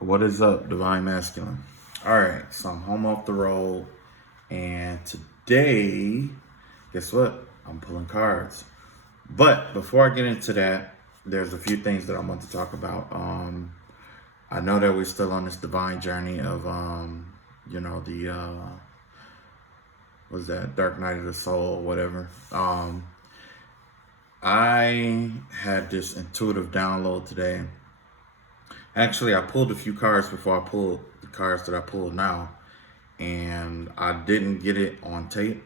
What is up, Divine Masculine? All right, so I'm home off the road, and today, guess what? I'm pulling cards. But before I get into that, there's a few things that I want to talk about. I know that we're still on this divine journey of, the what's that? Dark Night of the Soul, whatever. I had this intuitive download today. Actually, I pulled a few cards before I pulled the cards that I pulled now, and I didn't get it on tape.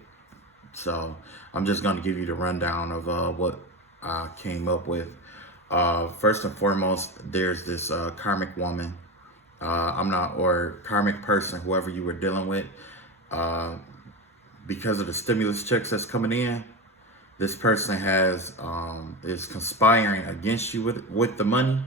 So I'm just going to give you the rundown of what I came up with. First and foremost, there's this karmic woman. Or karmic person, whoever you were dealing with. Because of the stimulus checks that's coming in, this person is conspiring against you with the money.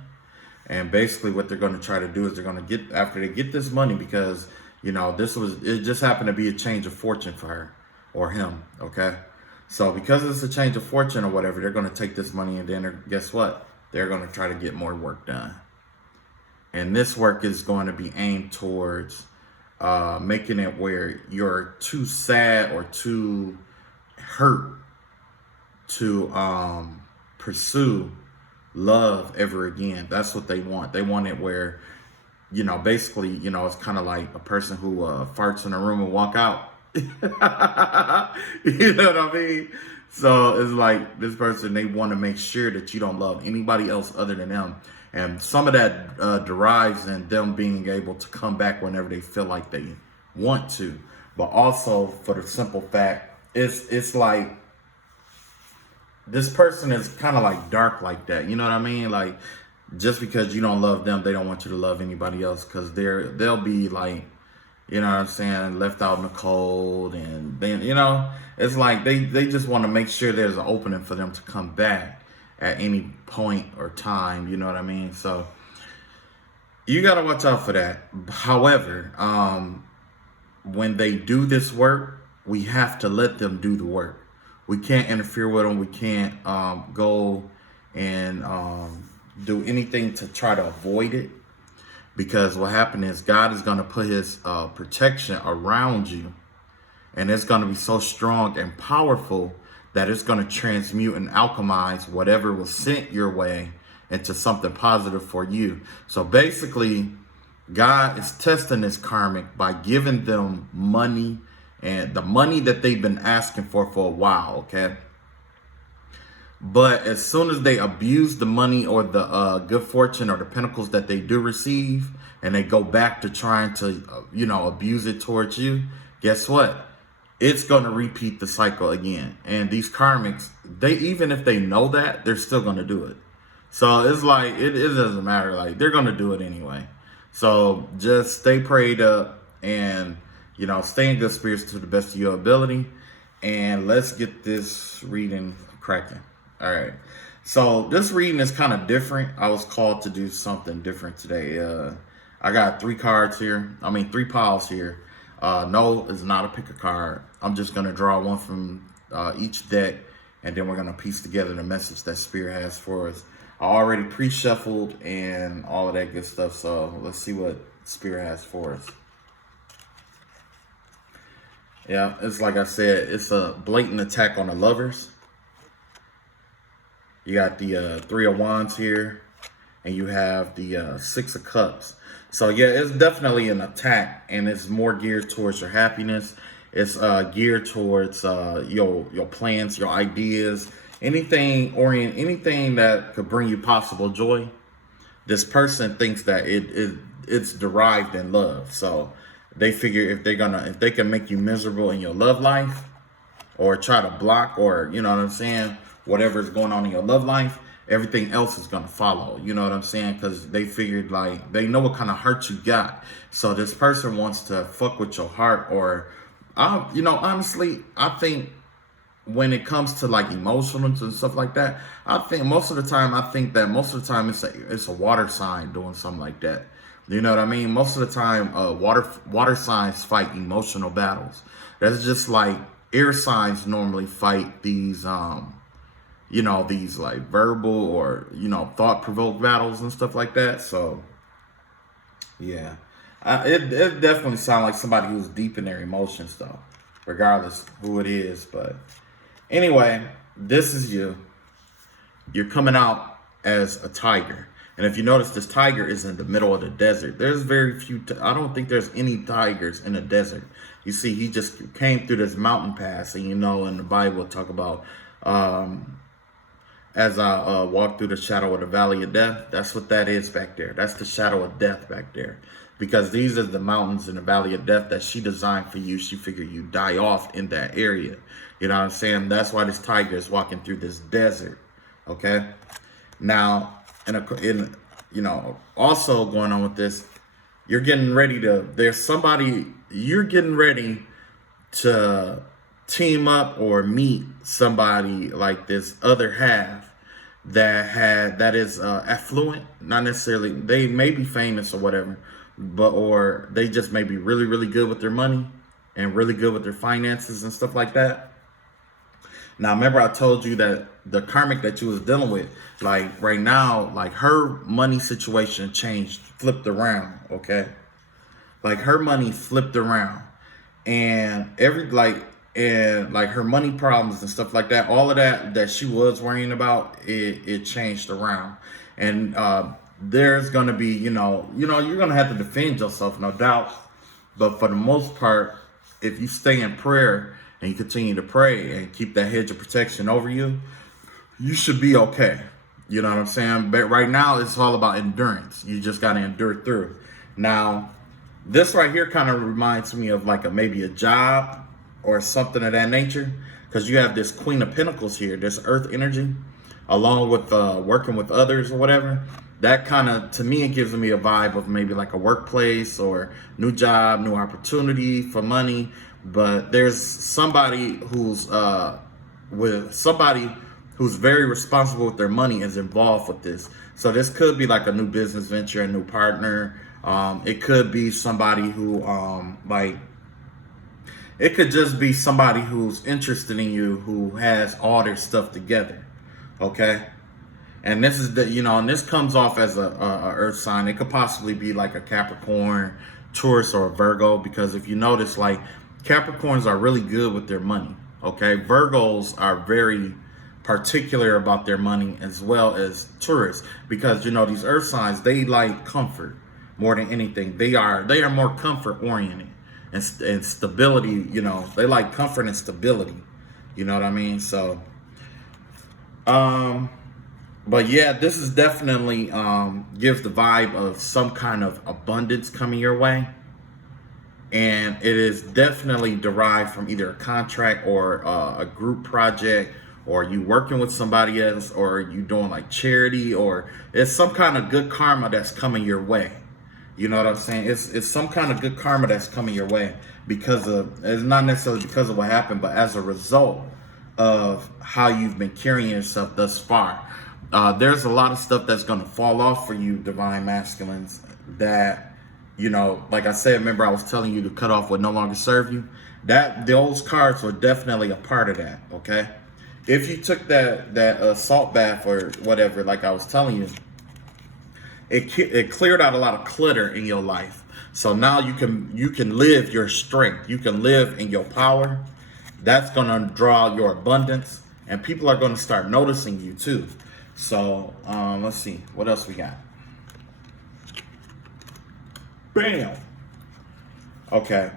And basically what they're going to try to do is they're going to get, after they get this money, because, it just happened to be a change of fortune for her or him, okay? So because it's a change of fortune or whatever, they're going to take this money and then guess what? They're going to try to get more work done. And this work is going to be aimed towards making it where you're too sad or too hurt to pursue love ever again. That's what they want. They want it where, basically, it's kind of like a person who farts in a room and walk out. You know what I mean? So it's like this person, they want to make sure that you don't love anybody else other than them. And some of that derives in them being able to come back whenever they feel like they want to. But also for the simple fact, it's like, this person is kind of like dark like that. You know what I mean? Like, just because you don't love them, they don't want you to love anybody else, because they'll be like, you know what I'm saying, left out in the cold. And then, it's like they just want to make sure there's an opening for them to come back at any point or time. You know what I mean? So you got to watch out for that. However, when they do this work, we have to let them do the work. We can't interfere with them. We can't go and do anything to try to avoid it. Because what happened is God is going to put his protection around you. And it's going to be so strong and powerful that it's going to transmute and alchemize whatever was sent your way into something positive for you. So basically, God is testing this karmic by giving them money, and the money that they've been asking for a while, okay? But as soon as they abuse the money or the good fortune or the pentacles that they do receive, and they go back to trying to, abuse it towards you, guess what? It's going to repeat the cycle again. And these karmics, even if they know that, they're still going to do it. So it's like, it doesn't matter. Like, they're going to do it anyway. So just stay prayed up and, stay in good spirits to the best of your ability. And let's get this reading cracking. All right. So this reading is kind of different. I was called to do something different today. I got 3 piles here. No, it's not a pick a card. I'm just going to draw one from each deck, and then we're going to piece together the message that Spirit has for us. I already pre-shuffled and all of that good stuff, so let's see what Spirit has for us. Yeah, it's like I said, it's a blatant attack on the lovers. You got the 3 of Wands here, and you have the 6 of Cups. So yeah, it's definitely an attack, and it's more geared towards your happiness. It's geared towards your plans, your ideas, anything that could bring you possible joy. This person thinks that it's derived in love. So they figure if they can make you miserable in your love life, or try to block, or whatever's going on in your love life, everything else is gonna follow. You know what I'm saying? Because they figured, like, they know what kind of heart you got. So this person wants to fuck with your heart, or honestly, I think when it comes to like emotions and stuff like that, I think most of the time it's a water sign doing something like that. You know what I mean? Most of the time, water signs fight emotional battles. That's just like air signs normally fight these these like verbal or thought-provoked battles and stuff like that. So Yeah. It definitely sounds like somebody who's deep in their emotions, though, regardless who it is. But anyway, this is you. You're coming out as a tiger. And if you notice, this tiger is in the middle of the desert. There's very few, I don't think there's any tigers in the desert. You see, he just came through this mountain pass. And you know, in the Bible, talk about, as I walk through the shadow of the valley of death, that's what that is back there. That's the shadow of death back there. Because these are the mountains in the valley of death that she designed for you. She figured you die off in that area. You know what I'm saying? That's why this tiger is walking through this desert. Okay. Now, in you know, also going on with this, you're getting ready to, there's somebody, you're getting ready to team up or meet somebody like this other half that is affluent, not necessarily, they may be famous or whatever, but, or they just may be really, really good with their money and really good with their finances and stuff like that. Now, remember I told you that the karmic that you was dealing with, like right now, like her money situation changed, flipped around, okay? Like her money flipped around, and like her money problems and stuff like that, all of that she was worrying about, it changed around. And there's gonna be, you're gonna have to defend yourself, no doubt. But for the most part, if you stay in prayer and you continue to pray and keep that hedge of protection over you, you should be okay. You know what I'm saying? But right now, it's all about endurance. You just got to endure through. Now, this right here kind of reminds me of like maybe a job or something of that nature, because you have this Queen of Pentacles here, this earth energy, along with working with others or whatever. That kind of, to me, it gives me a vibe of maybe like a workplace or new job, new opportunity for money. But there's somebody who's who's very responsible with their money is involved with this. So this could be like a new business venture, a new partner. It could be somebody who it could just be somebody who's interested in you, who has all their stuff together. Okay. And this is and this comes off as a earth sign. It could possibly be like a Capricorn, Taurus, or a Virgo, because if you notice, like Capricorns are really good with their money. Okay. Virgos are very particular about their money, as well as Taurus, because these earth signs, they like comfort more than anything. They are more comfort oriented and stability. They like comfort and stability. You know what I mean? So but yeah, this is definitely gives the vibe of some kind of abundance coming your way. And it is definitely derived from either a contract or a group project, or you working with somebody else, or you doing like charity, or it's some kind of good karma that's coming your way. You know what I'm saying? It's some kind of good karma that's coming your way because of, it's not necessarily because of what happened, but as a result of how you've been carrying yourself thus far. There's a lot of stuff that's going to fall off for you, divine masculines, that, like I said, remember I was telling you to cut off what no longer serve you. That those cards were definitely a part of that. Okay. If you took that salt bath or whatever, like I was telling you, it cleared out a lot of clutter in your life. So now you can live your strength. You can live in your power. That's going to draw your abundance, and people are going to start noticing you too. So let's see what else we got. Bam. Okay.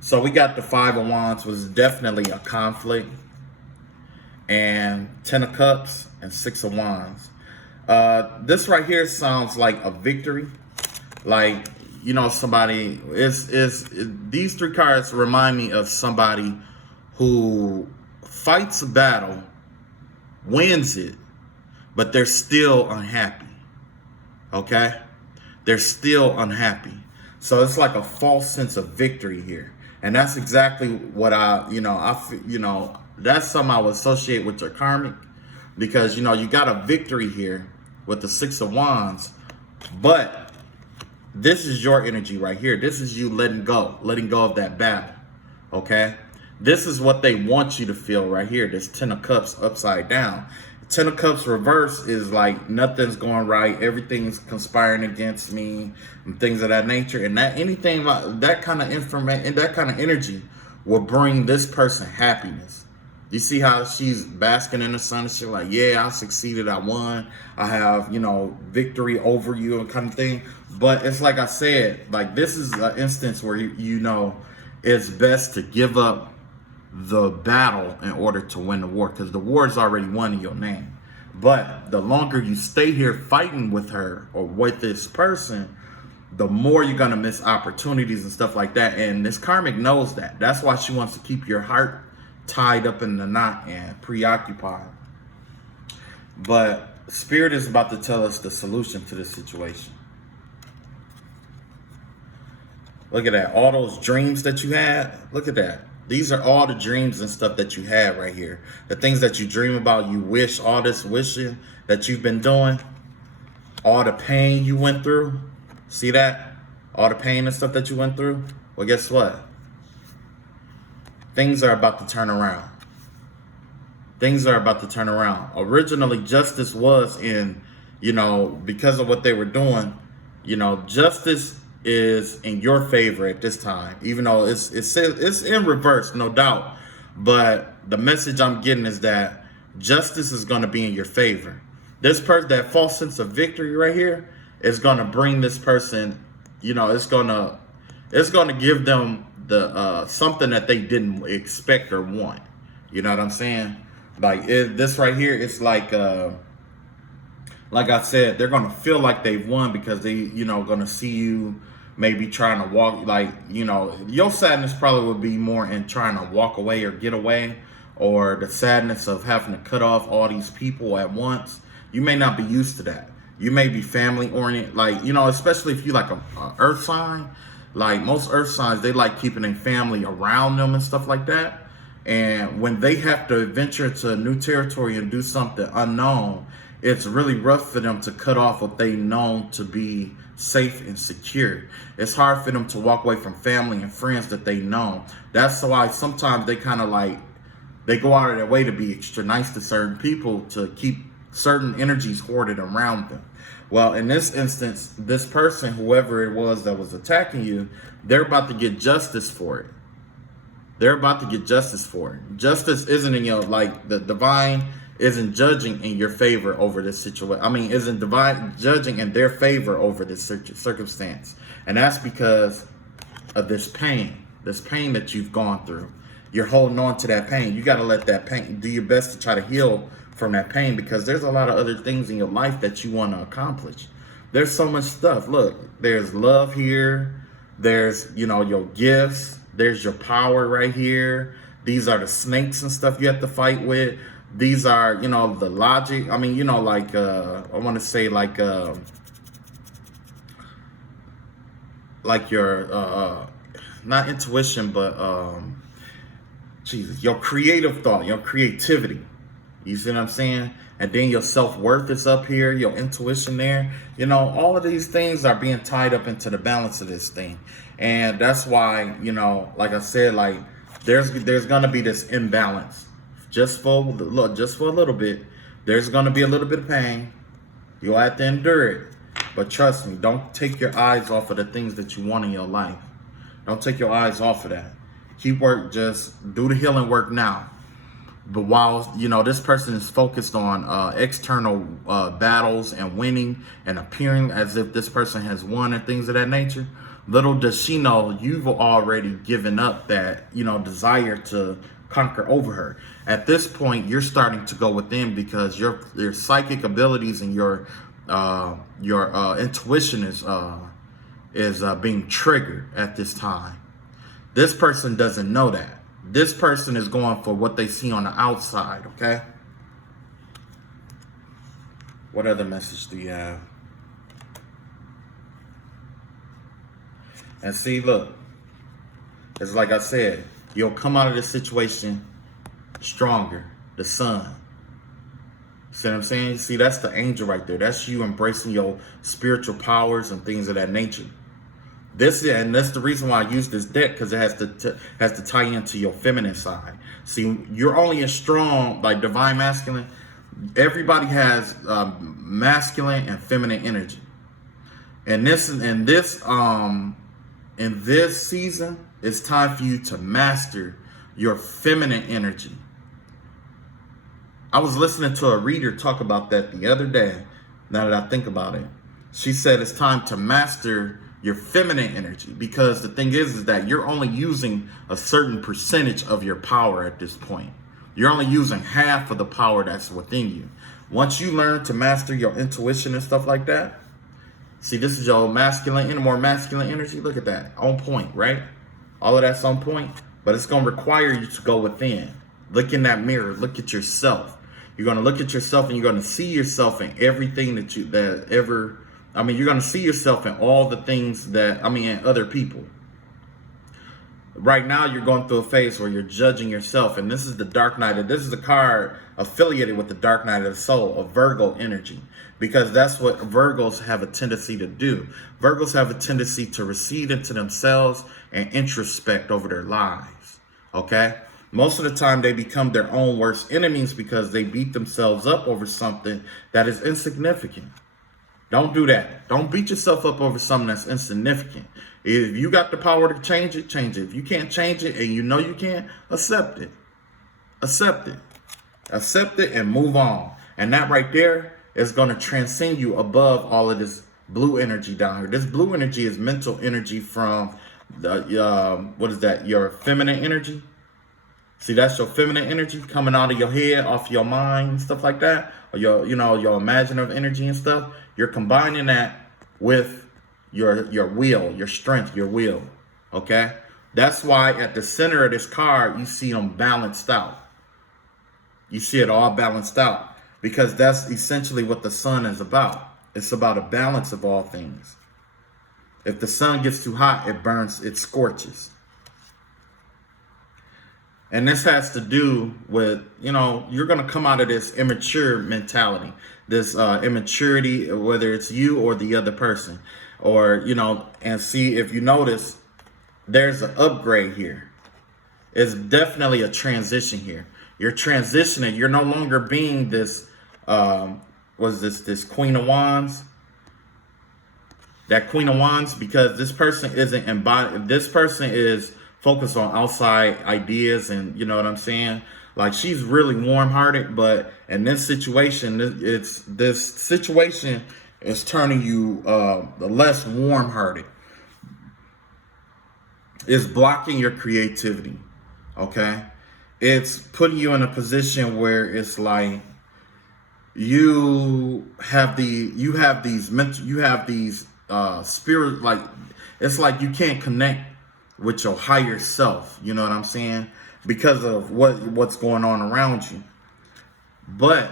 So we got the Five of Wands, was definitely a conflict, and Ten of Cups and Six of Wands. This right here sounds like a victory. Like, somebody these three cards remind me of somebody who fights a battle, wins it, but they're still unhappy. Okay? They're still unhappy. So it's like a false sense of victory here. And that's exactly what that's something I would associate with your karmic, because, you got a victory here with the Six of Wands, but this is your energy right here. This is you letting go of that battle. Okay? This is what they want you to feel right here. This Ten of Cups upside down. Ten of Cups reverse is like nothing's going right, everything's conspiring against me, and things of that nature. And that anything like that kind of information and that kind of energy will bring this person happiness. You see how she's basking in the sun and shit, like, yeah, I succeeded, I won, I have, victory over you and kind of thing. But it's like I said, like this is an instance where it's best to give up the battle in order to win the war, because the war is already won in your name. But the longer you stay here fighting with her or with this person, the more you're gonna miss opportunities and stuff like that. And this karmic knows that. That's why she wants to keep your heart tied up in the knot and preoccupied. But Spirit is about to tell us the solution to this situation. Look at that. All those dreams that you had, look at that. These are all the dreams and stuff that you had right here. The things that you dream about, you wish, all this wishing that you've been doing, all the pain you went through. See that? All the pain and stuff that you went through. Well, guess what? Things are about to turn around. Things are about to turn around. Originally, justice was because of what they were doing, justice is in your favor at this time, even though it's in reverse, no doubt. But the message I'm getting is that justice is going to be in your favor. This person, that false sense of victory right here, is going to bring this person, it's going to give them the something that they didn't expect or want. You know what I'm saying? Like this right here, it's like I said, they're going to feel like they've won because they, going to see you maybe trying to walk, your sadness probably would be more in trying to walk away or get away, or the sadness of having to cut off all these people at once. You may not be used to that. You may be family oriented, especially if you like a earth sign. Like most earth signs, they like keeping their family around them and stuff like that. And when they have to venture into new territory and do something unknown, it's really rough for them to cut off what they know to be safe and secure. It's hard for them to walk away from family and friends that they know. That's why sometimes they kind of they go out of their way to be extra nice to certain people to keep certain energies hoarded around them. Well, in this instance, this person, whoever it was that was attacking you, they're about to get justice for it. They're about to get justice for it. Justice isn't in the divine isn't judging in your favor over this situation. Isn't divine judging in their favor over this circumstance. And that's because of this pain that you've gone through. You're holding on to that pain. You got to let that pain, do your best to try to heal from that pain, because there's a lot of other things in your life that you want to accomplish. There's so much stuff. Look, there's love here. There's, your gifts. There's your power right here. These are the snakes and stuff you have to fight with. These are, the logic. I want to say like your, not intuition, but your creative thought, your creativity. You see what I'm saying? And then your self-worth is up here, your intuition there. All of these things are being tied up into the balance of this thing. And that's why, like I said, there's going to be this imbalance. Just for a little bit. There's going to be a little bit of pain. You'll have to endure it. But trust me, don't take your eyes off of the things that you want in your life. Don't take your eyes off of that. Keep work, just do the healing work now. But while, this person is focused on external battles and winning and appearing as if this person has won and things of that nature, little does she know you've already given up that, desire to conquer over her. At this point, you're starting to go within, because your psychic abilities and your intuition is being triggered at this time. This person doesn't know that. This person is going for what they see on the outside, okay? What other message do you have? And see, look, it's like I said, you'll come out of this situation stronger. The sun. See what I'm saying? See, that's the angel right there. That's you embracing your spiritual powers and things of that nature. That's the reason why I use this deck, because it has to tie into your feminine side. See, you're only as strong, like divine masculine, Everybody has masculine and feminine energy. And in this season, it's time for you to master your feminine energy. I was listening to a reader talk about that the other day. Now that I think about it, she said it's time to master your feminine energy, because the thing is that you're only using a certain percentage of your power at this point. You're only using half of the power that's within you. Once you learn to master your intuition and stuff like that, see, this is your masculine and more masculine energy. Look at that, on point, right? All of that's on point, but it's going to require you to go within. Look in that mirror. Look at yourself. You're going to look at yourself, and you're going to see yourself in everything you're going to see yourself in all the things in other people. Right now, you're going through a phase where you're judging yourself, and this is the Dark Knight. This is the card affiliated with the Dark Knight of the Soul, of Virgo energy, because that's what Virgos have a tendency to do. Virgos have a tendency to recede into themselves and introspect over their lives, okay? Most of the time, they become their own worst enemies because they beat themselves up over something that is insignificant. Don't do that. Don't beat yourself up over something that's insignificant. If you got the power to change it, change it. If you can't change it and you know you can't, accept it. Accept it. Accept it and move on. And that right there is going to transcend you above all of this blue energy down here. This blue energy is mental energy from your feminine energy. See, that's your feminine energy coming out of your head, off your mind, and stuff like that. Or your imaginative energy and stuff. You're combining that with your will, your strength, your will. Okay? That's why at the center of this card, you see them balanced out. You see it all balanced out. Because that's essentially what the sun is about. It's about a balance of all things. If the sun gets too hot, it burns, it scorches. And this has to do with, you're going to come out of this immature mentality, this immaturity, whether it's you or the other person, or, and see, if you notice, there's an upgrade here. It's definitely a transition here. You're transitioning. You're no longer being this, this Queen of Wands. That Queen of Wands, because this person isn't embodied. This person is focus on outside ideas, and you know what I'm saying? Like, she's really warm-hearted, but in this situation, this situation is turning you less warm-hearted. It's blocking your creativity, okay? It's putting you in a position where it's like you have these spirit, like, it's like you can't connect with your higher self, you know what I'm saying? Because of what's going on around you. But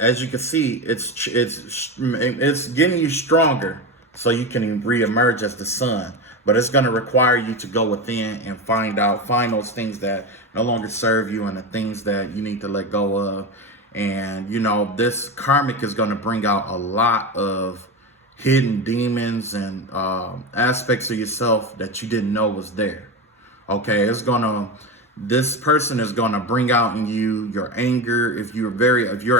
as you can see, it's getting you stronger so you can reemerge as the sun. But it's going to require you to go within and find those things that no longer serve you and the things that you need to let go of. And this karmic is going to bring out a lot of hidden demons and aspects of yourself that you didn't know was there. Okay, this person is gonna bring out in you your anger. If you're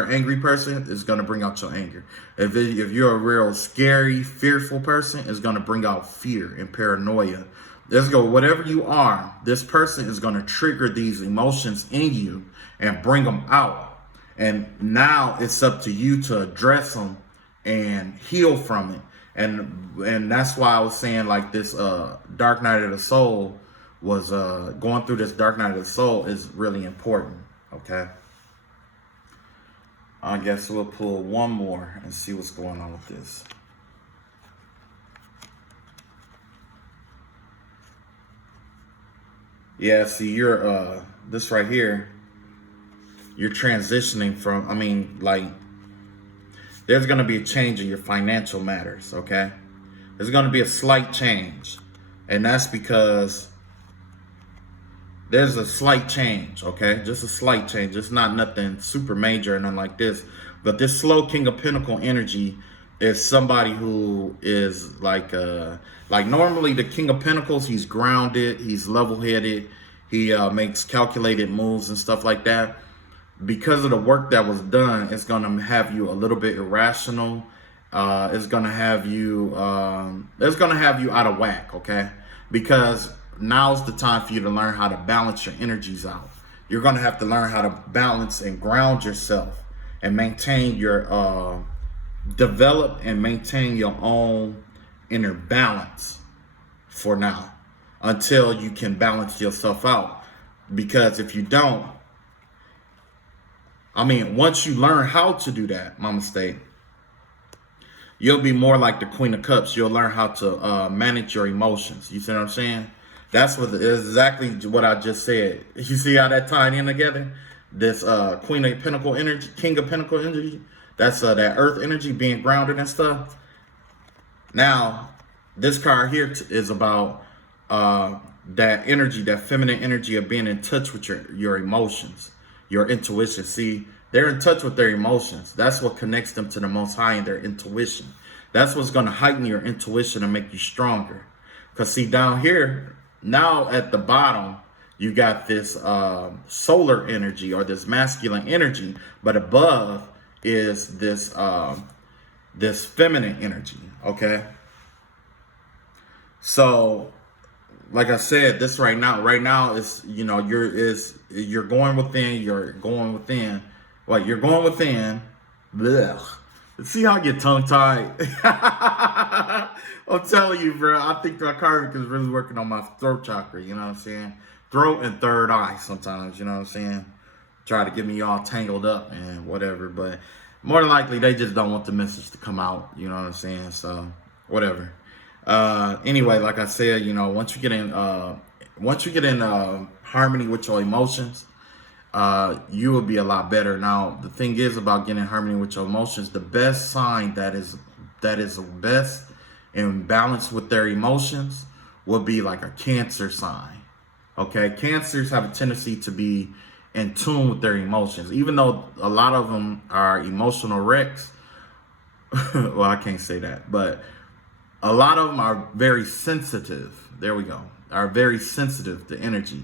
an angry person, it's gonna bring out your anger. If you're a real scary, fearful person, it's gonna bring out fear and paranoia. Whatever you are, this person is gonna trigger these emotions in you and bring them out. And now it's up to you to address them and heal from it. And that's why I was saying, like, this Dark Night of the Soul was going through this Dark Night of the Soul is really important. Okay, I guess we'll pull one more and see what's going on with this. Yeah, see, you're this right here, you're transitioning from, there's going to be a change in your financial matters, okay? There's going to be a slight change. And that's because there's a slight change, okay? Just a slight change. It's not nothing super major or nothing like this. But this slow King of Pentacle energy is somebody who is like normally the King of Pentacles, he's grounded, he's level-headed, he makes calculated moves and stuff like that. because of the work that was done, it's going to have you a little bit irrational. It's going to have you out of whack, okay? Because now's the time for you to learn how to balance your energies out. You're going to have to learn how to balance and ground yourself and maintain your develop and maintain your own inner balance for now, until you can balance yourself out. Because if you don't, once you learn how to do that, Mama State, you'll be more like the Queen of Cups. You'll learn how to manage your emotions. You see what I'm saying? That's exactly what I just said. You see how that tied in together? This Queen of Pentacle energy, King of Pentacle energy. That's that Earth energy being grounded and stuff. Now, this card here is about that energy, that feminine energy of being in touch with your emotions, your intuition. See, they're in touch with their emotions. That's what connects them to the Most High and their intuition. That's what's going to heighten your intuition and make you stronger. Because see, down here, now at the bottom, you got this solar energy or this masculine energy, but above is this this feminine energy. Okay. So, like I said, this right now is, you're going within. You're going within. What you're going within. Blech. See how I get tongue tied? I'm telling you, bro. I think that Karmic is really working on my throat chakra. You know what I'm saying? Throat and third eye sometimes. You know what I'm saying? Try to get me all tangled up and whatever. But more than likely, they just don't want the message to come out. You know what I'm saying? So whatever. Anyway, like I said, once you get in harmony with your emotions, you will be a lot better. Now, the thing is about getting in harmony with your emotions, the best sign that is best in balance with their emotions will be like a Cancer sign. Okay, Cancers have a tendency to be in tune with their emotions, even though a lot of them are emotional wrecks. Well, I can't say that, but a lot of them are very sensitive. There we go. Are very sensitive to energy.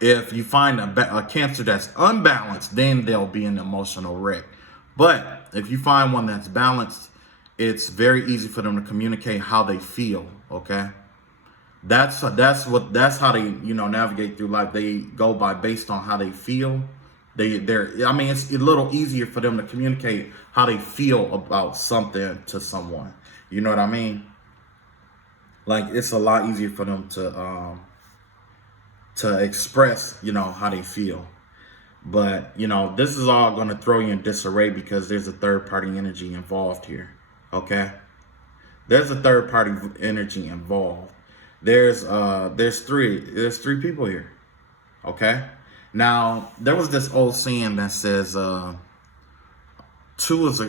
If you find a Cancer that's unbalanced, then they'll be an emotional wreck. But if you find one that's balanced, it's very easy for them to communicate how they feel. Okay, that's how they navigate through life. They go based on how they feel. It's a little easier for them to communicate how they feel about something to someone. You know what I mean? Like, it's a lot easier for them to express, how they feel. But, this is all going to throw you in disarray because there's a third party energy involved here. Okay? There's a third party energy involved. There's three people here. Okay? Now, there was this old saying that says, two is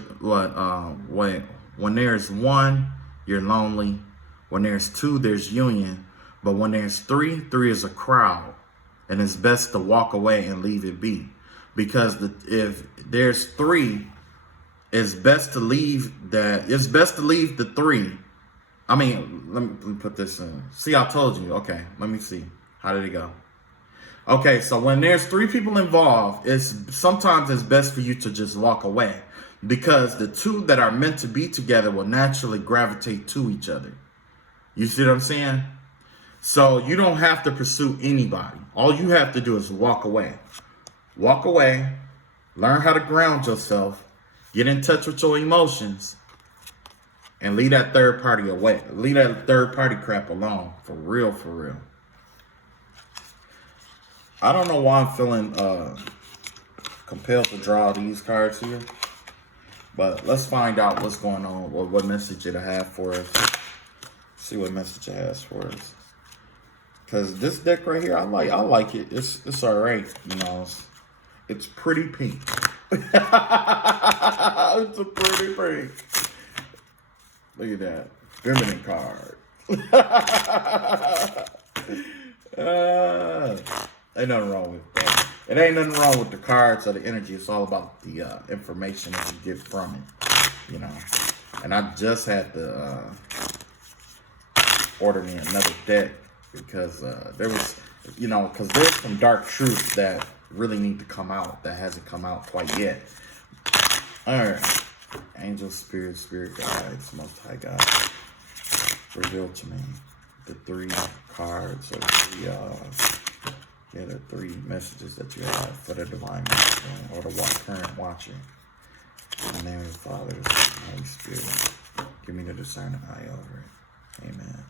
when there's one, you're lonely. When there's two, there's union. But when there's three is a crowd. And it's best to walk away and leave it be. Because if there's three, it's best to leave the three. Let me put this in. See, I told you. Okay, let me see. How did it go? Okay, so when there's three people involved, sometimes it's best for you to just walk away, because the two that are meant to be together will naturally gravitate to each other. You see what I'm saying? So you don't have to pursue anybody. All you have to do is walk away. Walk away, learn how to ground yourself, get in touch with your emotions, and leave that third party away. Leave that third party crap alone. For real, for real. I don't know why I'm feeling compelled to draw these cards here. But let's find out what's going on, what message it'll have for us. See what message it has for us. Because this deck right here, I like it. It's all right. It's pretty pink. It's a pretty pink. Look at that. Feminine card. Ain't nothing wrong with that. It ain't nothing wrong with the cards or the energy. It's all about the information that you get from it. And I just had to order me another deck because there was, you know, because there's some dark truth that really need to come out that hasn't come out quite yet. All right, angel, spirit guides, most high God, reveal to me the 3 cards or the 3 messages that you have for the divine masculine or the current watcher. In the name of the Father, the Son, and the Holy Spirit. Give me the discerning eye over it. Amen.